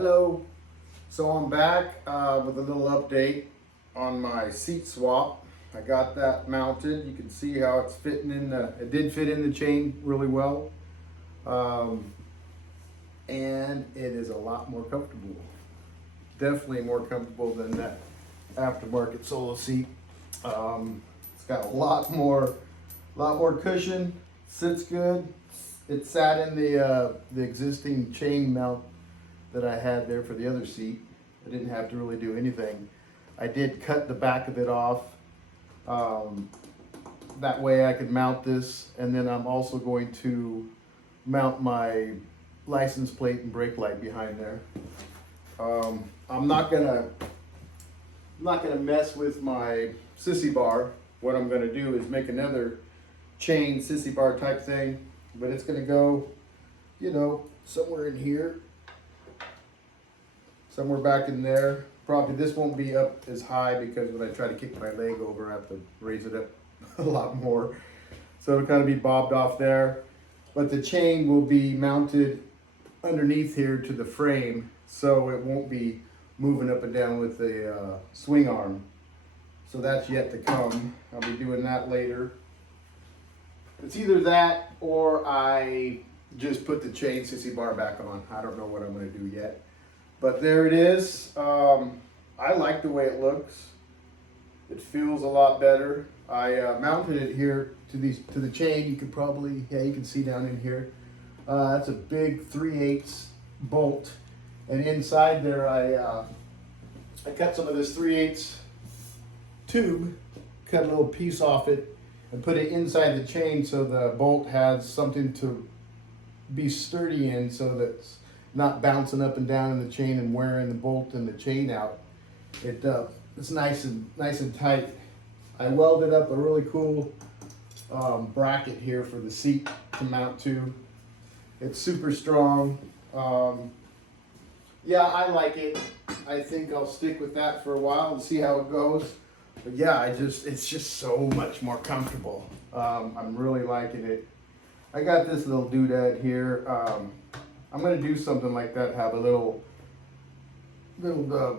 Hello, so I'm back with a little update on my seat swap. I got that mounted. You can see how it's fitting in it did fit in the chain really well. Um, and it is a lot more comfortable. Definitely more comfortable than that aftermarket solo seat. It's got a lot more cushion, sits good. It sat in the existing chain mount that I had there for the other seat. I didn't have to really do anything. I did cut the back of it off. That way I could mount this, and then I'm also going to mount my license plate and brake light behind there. I'm not gonna mess with my sissy bar. What I'm gonna do is make another chain sissy bar type thing, but it's gonna go, somewhere in here. Somewhere back in there. Probably this won't be up as high because when I try to kick my leg over, I have to raise it up a lot more. So it'll kind of be bobbed off there. But the chain will be mounted underneath here to the frame, so it won't be moving up and down with the swing arm. So that's yet to come. I'll be doing that later. It's either that or I just put the chain sissy bar back on. I don't know what I'm going to do yet. But there it is. I like the way it looks. It feels a lot better. I mounted it here to the chain. You can probably, you can see down in here. That's a big 3/8 bolt, and inside there I cut some of this 3/8 tube, cut a little piece off it, and put it inside the chain so the bolt has something to be sturdy in, so that it's not bouncing up and down in the chain and wearing the bolt and the chain out. It's nice and tight. I welded up a really cool bracket here for the seat to mount to. It's super strong. Yeah, I like it. I think I'll stick with that for a while and see how it goes. But yeah, it's just so much more comfortable. I'm really liking it. I got this little doodad here. I'm gonna do something like that, have a little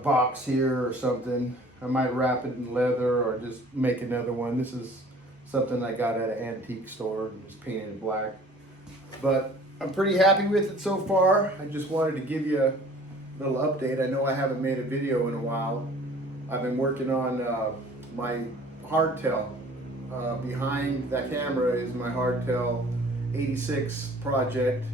box here or something. I might wrap it in leather or just make another one. This is something I got at an antique store and just painted it black. But I'm pretty happy with it so far. I just wanted to give you a little update. I know I haven't made a video in a while. I've been working on my hardtail. Behind that camera is my hardtail 86 project.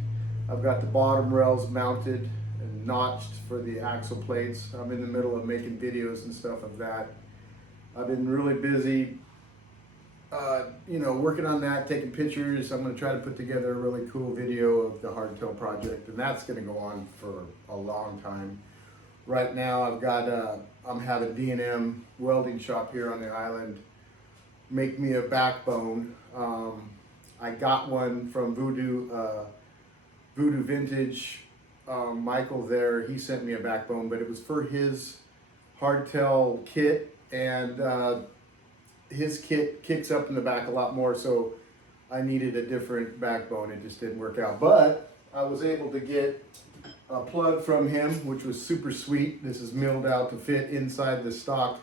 I've got the bottom rails mounted and notched for the axle plates. I'm in the middle of making videos and stuff of that. I've been really busy, working on that, taking pictures. I'm going to try to put together a really cool video of the hardtail project, and that's going to go on for a long time. Right now, I'm having D&M welding shop here on the island make me a backbone. I got one from Voodoo Vintage. Michael there, he sent me a backbone, but it was for his hardtail kit, and his kit kicks up in the back a lot more, so I needed a different backbone. It just didn't work out, but I was able to get a plug from him, which was super sweet. This is milled out to fit inside the stock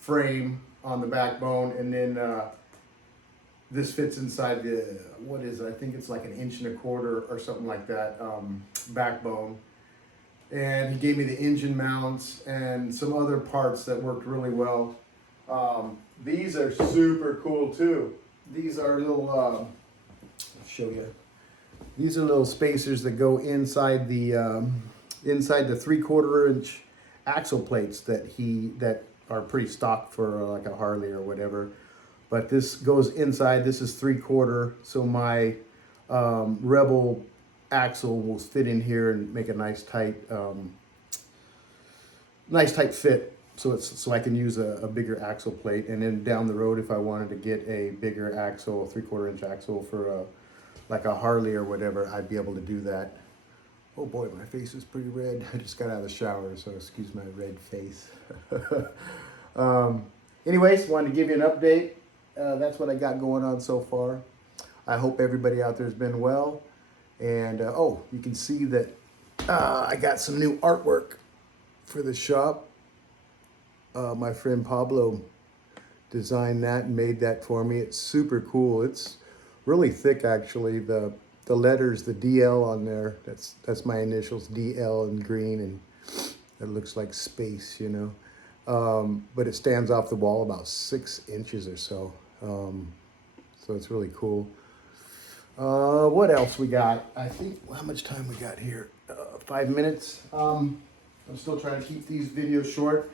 frame on the backbone, and then this fits inside the, what is it? I think it's like 1 1/4 inch or something like that, backbone. And he gave me the engine mounts and some other parts that worked really well. These are super cool too. These are little, I'll show you. These are little spacers that go inside the 3/4 inch axle plates that are pretty stock for like a Harley or whatever. But this goes inside. This is 3/4, so my Rebel axle will fit in here and make a nice tight fit. So I can use a bigger axle plate, and then down the road, if I wanted to get a bigger axle, a 3/4 inch axle for like a Harley or whatever, I'd be able to do that. Oh boy, my face is pretty red. I just got out of the shower, so excuse my red face. Anyways, wanted to give you an update. That's what I got going on so far. I hope everybody out there has been well. And you can see that I got some new artwork for the shop. My friend Pablo designed that and made that for me. It's super cool. It's really thick actually. The letters, the DL on there, that's my initials, DL in green, and it looks like space, you know. But it stands off the wall about 6 inches or so. So it's really cool. What else we got? I think, how much time we got here? 5 minutes. I'm still trying to keep these videos short.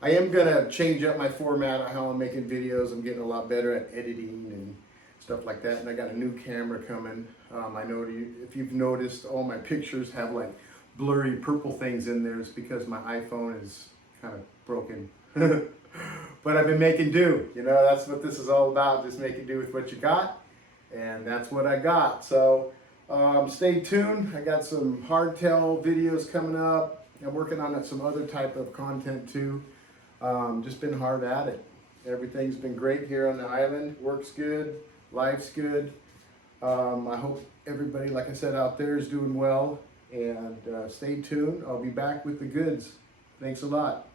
I am gonna change up my format on how I'm making videos. I'm getting a lot better at editing and stuff like that. And I got a new camera coming. I know if you've noticed, all my pictures have like blurry purple things in there. It's because my iPhone is kind of broken. But I've been making do. You know, that's what this is all about. Just making do with what you got. And that's what I got. So stay tuned. I got some hardtail videos coming up. I'm working on some other type of content too. Just been hard at it. Everything's been great here on the island. Work's good. Life's good. I hope everybody, like I said, out there is doing well. And stay tuned. I'll be back with the goods. Thanks a lot.